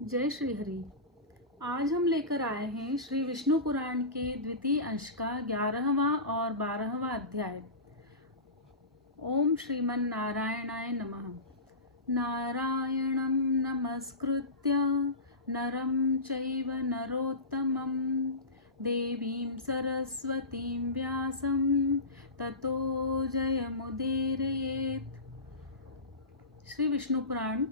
जय श्री हरि। आज हम लेकर आए हैं श्री विष्णु पुराण के द्वितीय अंश का 11वां और 12वां अध्याय। ओम श्रीमन नारायणाय नमः। नारायणं नमस्कृत्य नरं चैव नरोत्तमं देवीं सरस्वतीं व्यासं ततो जयमुदीरयेत्। श्री विष्णु पुराण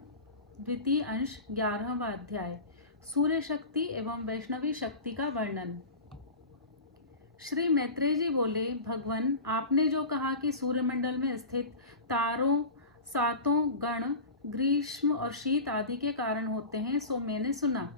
द्वितीय अंश 11वां अध्याय, सूर्य शक्ति एवं वैष्णवी शक्ति का वर्णन। श्री मैत्रेय जी बोले, भगवान, आपने जो कहा कि सूर्यमंडल में स्थित तारों सातों गण ग्रीष्म और शीत आदि के कारण होते हैं, सो मैंने सुना।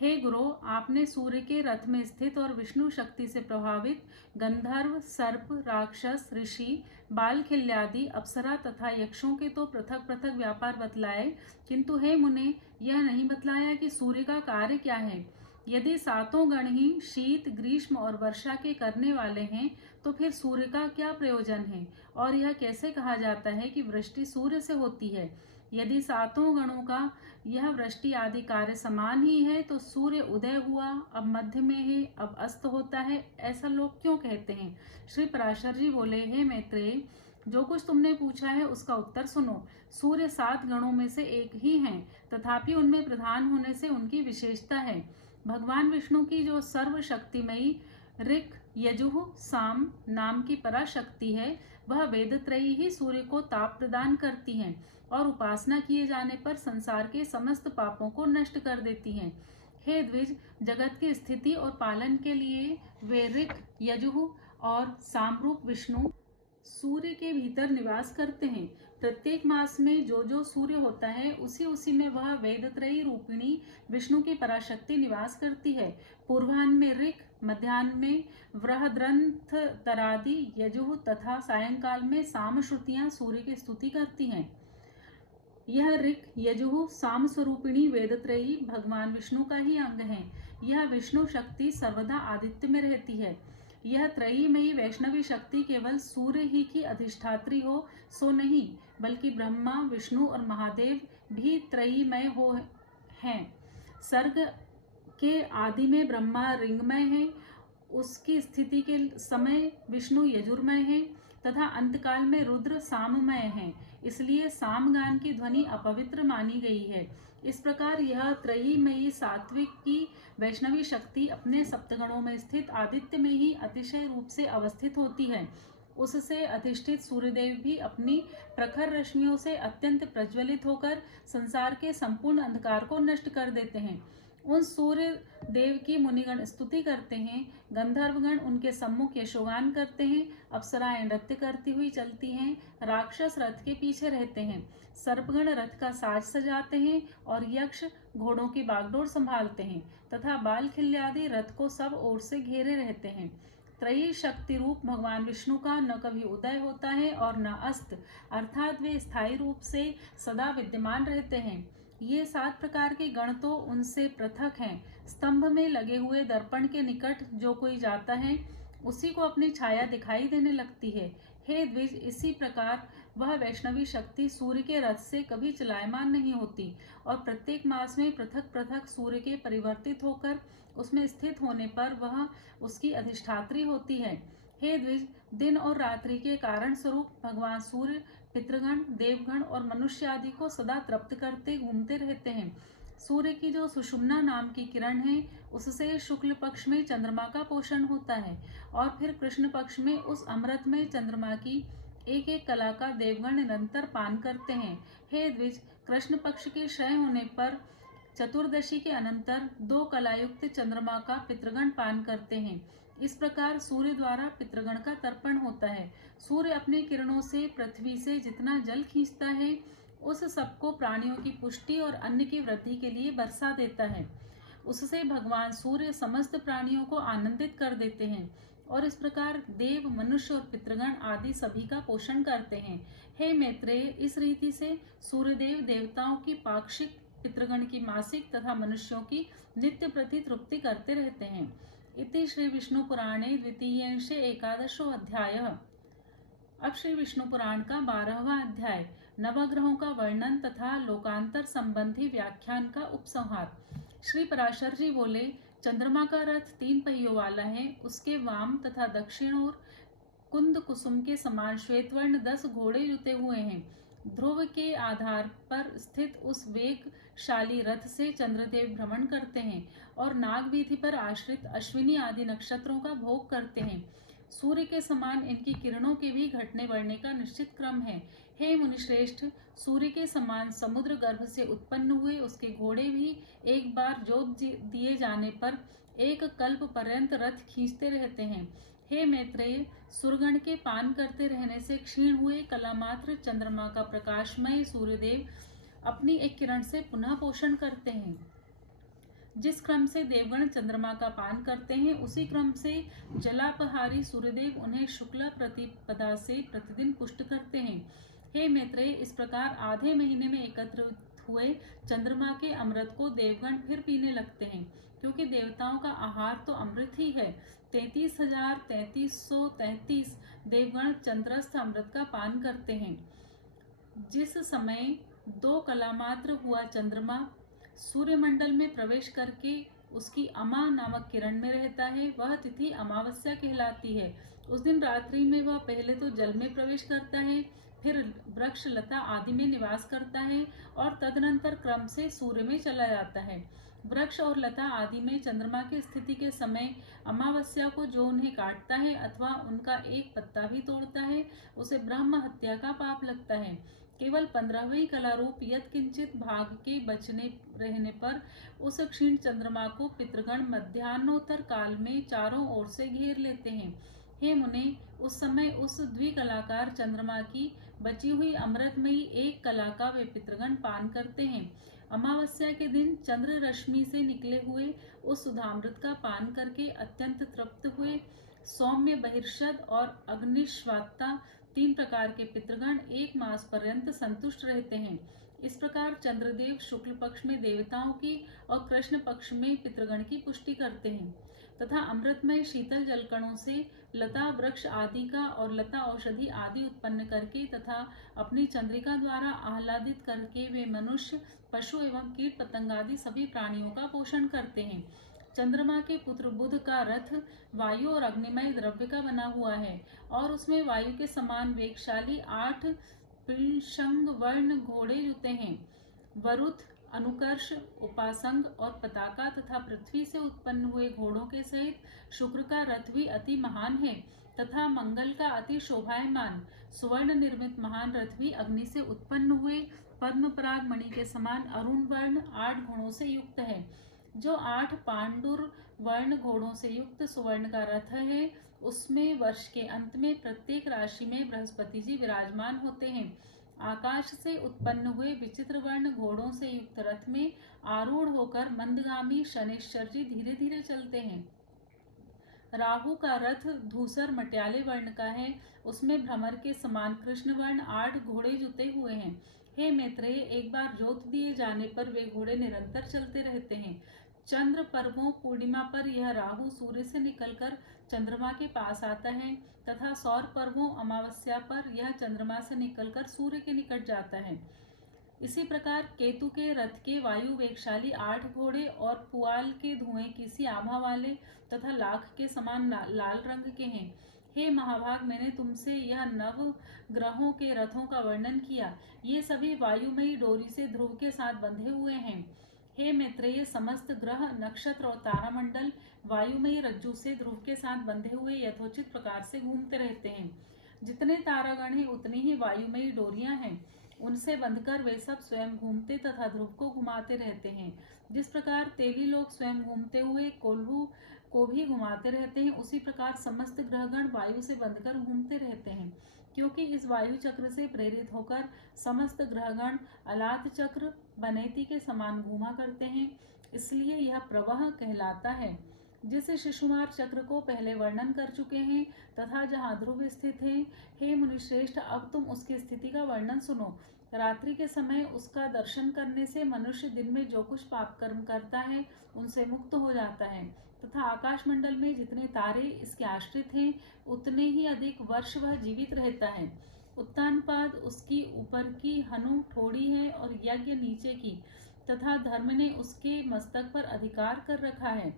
हे गुरु, आपने सूर्य के रथ में स्थित और विष्णु शक्ति से प्रभावित गंधर्व, सर्प, राक्षस, ऋषि, बालखिल्यादि, अप्सरा तथा यक्षों के तो पृथक पृथक व्यापार बतलाए, किंतु हे मुने, यह नहीं बतलाया कि सूर्य का कार्य क्या है। यदि सातों गण ही शीत, ग्रीष्म और वर्षा के करने वाले हैं, तो फिर सूर्य का क्या प्रयोजन है, और यह कैसे कहा जाता है कि वृष्टि सूर्य से होती है। यदि सातों गणों का यह वृष्टि आदि कार्य समान ही है, तो सूर्य उदय हुआ, अब मध्य में है, अब अस्त होता है, ऐसा लोग क्यों कहते हैं। श्री पराशर जी बोले, हे मैत्रेय, जो कुछ तुमने पूछा है उसका उत्तर सुनो। सूर्य सात गणों में से एक ही हैं, तथापि उनमें प्रधान होने से उनकी विशेषता है। भगवान विष्णु की जो सर्वशक्तिमयी ऋक यजुः साम नाम की पराशक्ति है, वह वेदत्रयी ही सूर्य को ताप प्रदान करती हैं और उपासना किए जाने पर संसार के समस्त पापों को नष्ट कर देती हैं। हे द्विज, जगत की स्थिति और पालन के लिए वे ऋक यजुः और सामरूप विष्णु सूर्य के भीतर निवास करते हैं। प्रत्येक मास में जो जो सूर्य होता है, उसी उसी में वह वेदत्रयी रूपिणी विष्णु की पराशक्ति निवास करती है। पूर्वाह्न में ऋक, मध्याह्न में वृहद्रंथ तरादि यजुः तथा सायंकाल में साम श्रुतियां सूर्य की स्तुति करती हैं। यह ऋक यजुः साम स्वरूपिणी वेदत्रयी भगवान विष्णु का ही अंग है। यह विष्णु शक्ति सर्वदा आदित्य में रहती है। यह त्रयीमयी वैष्णवी शक्ति केवल सूर्य ही की अधिष्ठात्री हो सो नहीं, बल्कि ब्रह्मा, विष्णु और महादेव भी त्रयीमय हो हैं। सर्ग के आदि में ब्रह्मा रिंगमय है, उसकी स्थिति के समय विष्णु यजुर्मय है तथा अंतकाल में रुद्र साममय है, इसलिए सामगान की ध्वनि अपवित्र मानी गई है। इस प्रकार यह त्रयीमयी सात्विक की वैष्णवी शक्ति अपने सप्तगणों में स्थित आदित्य में ही अतिशय रूप से अवस्थित होती है। उससे अधिष्ठित सूर्यदेव भी अपनी प्रखर रश्मियों से अत्यंत प्रज्वलित होकर संसार के संपूर्ण अंधकार को नष्ट कर देते हैं। उन सूर्य देव की मुनिगण स्तुति करते हैं, गंधर्वगण उनके सम्मुख यशोगान करते हैं, अप्सराएं नृत्य करती हुई चलती हैं, राक्षस रथ के पीछे रहते हैं, सर्पगण रथ का साज सजाते हैं और यक्ष घोड़ों की बागडोर संभालते हैं तथा बाल खिल्यादि रथ को सब ओर से घेरे रहते हैं। त्रयी शक्ति रूप भगवान विष्णु का न कभी उदय होता है और न अस्त, अर्थात वे स्थायी रूप से सदा विद्यमान रहते हैं। ये सात प्रकार के गण तो उनसे पृथक हैं। स्तंभ में लगे हुए दर्पण के निकट जो कोई जाता है, उसी को अपनी छाया दिखाई देने लगती है। हे द्विज, इसी प्रकार वह वैष्णवी शक्ति सूर्य के रथ से कभी चलायमान नहीं होती और प्रत्येक मास में पृथक पृथक सूर्य के परिवर्तित होकर उसमें स्थित होने पर वह उसकी अधिष्ठात्री होती है। हे द्विज, दिन और रात्रि के कारण स्वरूप भगवान सूर्य पितृगण, देवगण और मनुष्य आदि को सदा तृप्त करते घूमते रहते हैं। सूर्य की जो सुषुम्ना नाम की किरण है, उससे शुक्ल पक्ष में चंद्रमा का पोषण होता है और फिर कृष्ण पक्ष में उस अमृत में चंद्रमा की एक एक कला का देवगण निरंतर पान करते हैं। हे द्विज, कृष्ण पक्ष के क्षय होने पर चतुर्दशी के अनंतर दो कलायुक्त चंद्रमा का पितृगण पान करते हैं। इस प्रकार सूर्य द्वारा पितृगण का तर्पण होता है। सूर्य अपनी किरणों से पृथ्वी से जितना जल खींचता है, उस सबको प्राणियों की पुष्टि और अन्न की वृद्धि के लिए बरसा देता है। उससे भगवान सूर्य समस्त प्राणियों को आनंदित कर देते हैं और इस प्रकार देव, मनुष्य और पितृगण आदि सभी का पोषण करते हैं। हे मैत्रेय, इस रीति से सूर्यदेव देवताओं की पाक्षिक, पितृगण की मासिक तथा मनुष्यों की नित्य प्रति तृप्ति करते रहते हैं। इति श्री विष्णु पुराणे द्वितीयांशे एकादशो अध्यायः। अब श्री विष्णु पुराण का 12वां अध्याय नवग्रहों का वर्णन तथा लोकांतर संबंधी व्याख्यान का उपसंहार। श्री पराशर जी बोले, चंद्रमा का रथ 3 पहियों वाला है। उसके वाम तथा दक्षिण ओर कुंद कुसुम के समान श्वेतवर्ण 10 घोड़े जुते हुए हैं। ध्रुव के आधार पर स्थित उस वेगशाली रथ से चंद्रदेव भ्रमण करते हैं और नागवीथि पर आश्रित अश्विनी आदि नक्षत्रों का भोग करते हैं। सूर्य के समान इनकी किरणों के भी घटने बढ़ने का निश्चित क्रम है। हे मुनिश्रेष्ठ, सूर्य के समान समुद्र गर्भ से उत्पन्न हुए उसके घोड़े भी एक बार जोत दिए जाने पर एक कल्प पर्यंत रथ खींचते रहते हैं। हे मैत्रेय, सुरगण के पान करते रहने से क्षीण हुए कलामात्र चंद्रमा का प्रकाशमय सूर्यदेव अपनी एक किरण से पुनः पोषण करते हैं। जिस क्रम से देवगण चंद्रमा का पान करते हैं, उसी क्रम से जलापहारी सूर्यदेव उन्हें शुक्ला प्रतिपदा से प्रतिदिन पुष्ट करते हैं। हे मैत्रेय, इस प्रकार आधे महीने में एकत्रित हुए चंद्रमा के अमृत को देवगण फिर पीने लगते हैं, क्योंकि देवताओं का आहार तो अमृत ही है। 33,3333 देवगण चंद्रस्थ अमृत का पान करते हैं। जिस समय 2 कलामात्र हुआ चंद्रमा सूर्यमंडल में प्रवेश करके उसकी अमा नामक किरण में रहता है, वह तिथि अमावस्या कहलाती है। उस दिन रात्रि में वह पहले तो जल में प्रवेश करता है, फिर वृक्ष लता आदि में निवास करता है और तदनंतर क्रम से सूर्य में चला जाता है। वृक्ष और लता आदि में चंद्रमा की स्थिति के समय अमावस्या को जो उन्हें काटता है अथवा उनका एक पत्ता भी तोड़ता है, उसे ब्रह्म हत्या का पाप लगता है। केवल 15वीं कला रूप यत्किंचित भाग के बचने रहने पर उस क्षीण चंद्रमा को पितृगण मध्याह्नोत्तर काल में चारों ओर से घेर लेते हैं। हे मुने, उस समय उस द्विकलाकार चंद्रमा की बची हुई अमृतमयी एक कला का वे पितृगण पान करते हैं। अमावस्या के दिन चंद्र रश्मि से निकले हुए उस सुधामृत का पान करके अत्यंत तृप्त हुए सौम्य बहिर्षद और अग्निश्वात्ता 3 प्रकार के पितृगण 1 मास पर्यंत संतुष्ट रहते हैं। इस प्रकार चंद्रदेव शुक्ल पक्ष में देवताओं की और कृष्ण पक्ष में पितृगण की पुष्टि करते हैं तथा अमृतमय शीतल जलकणों से लता वृक्ष आदि का और लता औषधि आदि उत्पन्न करके तथा अपनी चंद्रिका द्वारा आह्लादित करके वे मनुष्य, पशु एवं कीट पतंगादि सभी प्राणियों का पोषण करते हैं। चंद्रमा के पुत्र बुध का रथ वायु और अग्निमय द्रव्य का बना हुआ है और उसमें वायु के समान वेगशाली 8 पिंशंग वर्ण घोड़े जुते हैं। वरुथ, अनुकर्ष, उपासंग और पताका तथा पृथ्वी से उत्पन्न हुए घोड़ों के सहित शुक्र का रथ भी अति महान है तथा मंगल का अति शोभायमान सुवर्ण निर्मित महान रथ भी अग्नि से उत्पन्न हुए पद्म पराग मणि के समान अरुण वर्ण 8 घोड़ों से युक्त है। जो 8 पांडुर वर्ण घोड़ों से युक्त सुवर्ण का रथ है, उसमें वर्ष के अंत में प्रत्येक राशि में बृहस्पति जी विराजमान होते हैं। आकाश से उत्पन्न हुए विचित्र वर्ण घोड़ों से युक्त रथ में आरूढ़ होकर मंदगामी शनैश्चर जी धीरे धीरे चलते हैं। राहु का रथ धूसर मट्याले वर्ण का है, उसमें भ्रमर के समान कृष्ण वर्ण 8 घोड़े जुते हुए हैं। हे मैत्रेय, एक बार जोत दिए जाने पर वे घोड़े निरंतर चलते रहते हैं। चंद्र पर्वों पूर्णिमा पर यह राहु सूर्य से निकलकर चंद्रमा के पास आता है तथा सौर पर्वों अमावस्या पर यह चंद्रमा से निकलकर सूर्य के निकट जाता है। इसी प्रकार केतु के रथ के वायु वेगशाली 8 घोड़े और पुआल के धुएं किसी आभा वाले तथा लाख के समान लाल रंग के हैं। हे महाभाग, मैंने तुमसे यह 9 ग्रहों के रथों का वर्णन किया। ये सभी वायुमयी डोरी से ध्रुव के साथ बंधे हुए हैं। हे मैत्रेय, समस्त ग्रह, नक्षत्र और तारामंडल वायुमयी रज्जु से ध्रुव के साथ बंधे हुए यथोचित प्रकार से घूमते रहते हैं। जितने तारागण हैं उतनी ही वायुमयी डोरियां हैं। उनसे बंधकर वे सब स्वयं घूमते तथा ध्रुव को घुमाते रहते हैं। जिस प्रकार तेली लोग स्वयं घूमते हुए कोल्हू को भी घुमाते रहते हैं, उसी प्रकार समस्त ग्रहगण वायु से बंधकर घूमते रहते हैं। क्योंकि इस वायु चक्र से प्रेरित होकर समस्त ग्रहगण अलात चक्र बनेती के समान घूमा करते हैं, इसलिए यह प्रवाह कहलाता है। जिस शिशुमार चक्र को पहले वर्णन कर चुके हैं तथा जहाँ ध्रुव स्थित है, हे मुनिश्रेष्ठ, अब तुम उसकी स्थिति का वर्णन सुनो। रात्रि के समय उसका दर्शन करने से मनुष्य दिन में जो कुछ पाप कर्म करता है उनसे मुक्त हो जाता है तथा आकाशमंडल में जितने तारे इसके आश्रित हैं उतने ही अधिक वर्ष वह जीवित रहता है। उत्तानपाद उसकी ऊपर की हनु ठोड़ी है और यज्ञ नीचे की, तथा धर्म ने उसके मस्तक पर अधिकार कर रखा है।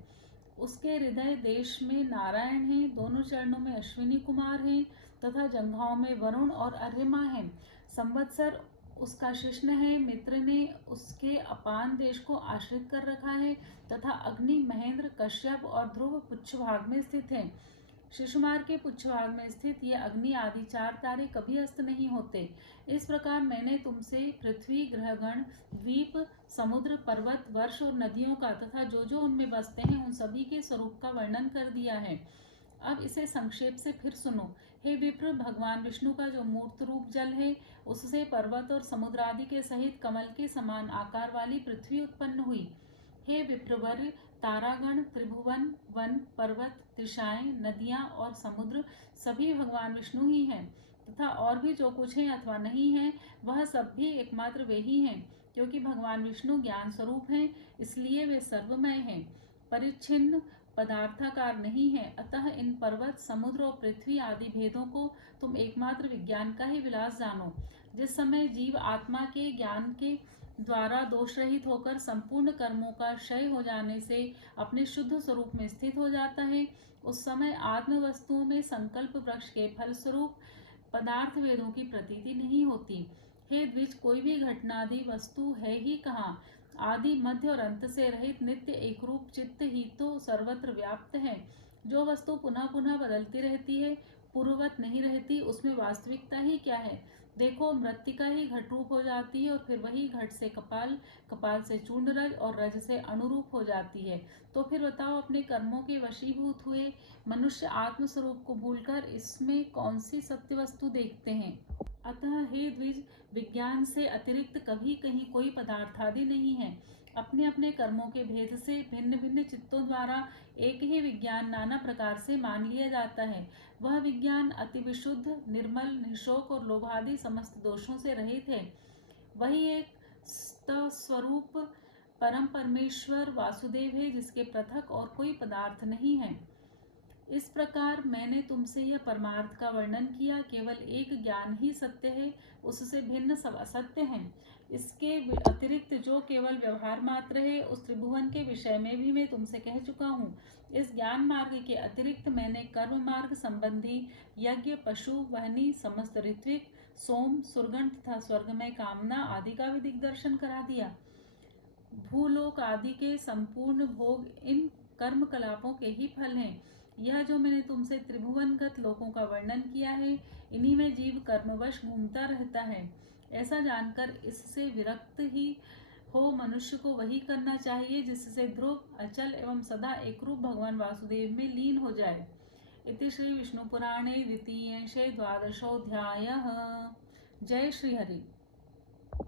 उसके हृदय देश में नारायण हैं, दोनों चरणों में अश्विनी कुमार हैं तथा जंघाओं में वरुण और अर्यमा हैं। संवत्सर उसका शिष्ण है, मित्र ने उसके अपान देश को आश्रित कर रखा है तथा अग्नि, महेंद्र, कश्यप और ध्रुव पुच्छभाग में स्थित है। शिशुमार के पुच्छभाग में स्थित ये अग्नि आदि 4 तारे कभी अस्त नहीं होते। इस प्रकार मैंने तुमसे पृथ्वी, ग्रहगण, द्वीप, समुद्र, पर्वत, वर्ष और नदियों का तथा जो जो उनमें बसते हैं उन सभी के स्वरूप का वर्णन कर दिया है। अब इसे संक्षेप से फिर सुनो। हे विप्र, भगवान विष्णु का जो मूर्त रूप जल है, उससे पर्वत और समुद्र आदि के सहित कमल के समान आकार वाली पृथ्वी उत्पन्न हुई। हे विप्रवर, तारागण, त्रिभुवन, वन, पर्वत, त्रिशाएं, नदियां और समुद्र सभी भगवान विष्णु ही हैं, तथा और भी जो कुछ है अथवा नहीं है वह सब भी एकमात्र वे ही हैं। क्योंकि भगवान विष्णु ज्ञान स्वरूप हैं, इसलिए वे सर्वमय हैं, परिच्छिन्न पदार्थाकार नहीं है। अतः इन पर्वत, समुद्र और पृथ्वी आदि भेदों को तुम एकमात्र विज्ञान का ही विलास जानो। जिस समय जीव आत्मा के ज्ञान के द्वारा दोष रहित होकर संपूर्ण कर्मों का क्षय हो जाने से अपने शुद्ध स्वरूप में स्थित हो जाता है, उस समय आत्म वस्तुओं में संकल्प वृक्ष के फल स्वरूप पदार्थ वेदों की प्रतीति नहीं होती। हे द्विज, कोई भी घटनादि वस्तु है ही कहाँ? आदि, मध्य और अंत से रहित नित्य एकरूप चित्त ही तो सर्वत्र व्याप्त है। जो वस्तु पुनः पुनः बदलती रहती है, पूर्ववत नहीं रहती, उसमें वास्तविकता ही क्या है? देखो, मृत्तिका ही घट रूप हो जाती है और फिर वही घट से कपाल, कपाल से चूर्ण रज और रज से अनुरूप हो जाती है। तो फिर बताओ, अपने कर्मों के वशीभूत हुए मनुष्य आत्म स्वरूप को भूलकर इसमें कौन सी सत्य वस्तु देखते हैं? अतः हे द्विज, विज्ञान से अतिरिक्त कभी कहीं कोई पदार्थादि नहीं है। अपने अपने कर्मों के भेद से भिन्न भिन्न चित्तों द्वारा एक ही विज्ञान नाना प्रकार से मान लिया जाता है। वह विज्ञान अति विशुद्ध, निर्मल, निशोक और लोभादि समस्त दोषों से रहित है। वही एक स्वरूप परम परमेश्वर वासुदेव है, जिसके पृथक और कोई पदार्थ नहीं है। इस प्रकार मैंने तुमसे यह परमार्थ का वर्णन किया। केवल एक ज्ञान ही सत्य है, उससे भिन्न सब असत्य हैं। इसके अतिरिक्त जो केवल व्यवहार मात्र है, उस त्रिभुवन के विषय में भी मैं तुमसे कह चुका हूँ। इस ज्ञान मार्ग के अतिरिक्त मैंने कर्म मार्ग संबंधी यज्ञ, पशु, वहनी, समस्त ऋत्विक, सोम, सुरगण तथा स्वर्गमय कामना आदि का भी दिग्दर्शन करा दिया। भूलोक आदि के संपूर्ण भोग इन कर्म कलापों के ही फल हैं। यह जो मैंने तुमसे त्रिभुवनगत लोकों का वर्णन किया है, इन्हीं में जीव कर्मवश घूमता रहता है। ऐसा जानकर इससे विरक्त ही हो मनुष्य को वही करना चाहिए जिससे ध्रुव, अचल एवं सदा एकरूप भगवान वासुदेव में लीन हो जाए। इति श्री विष्णु पुराणे द्वितीयांशे 12वाध्यायः। जय श्री हरि।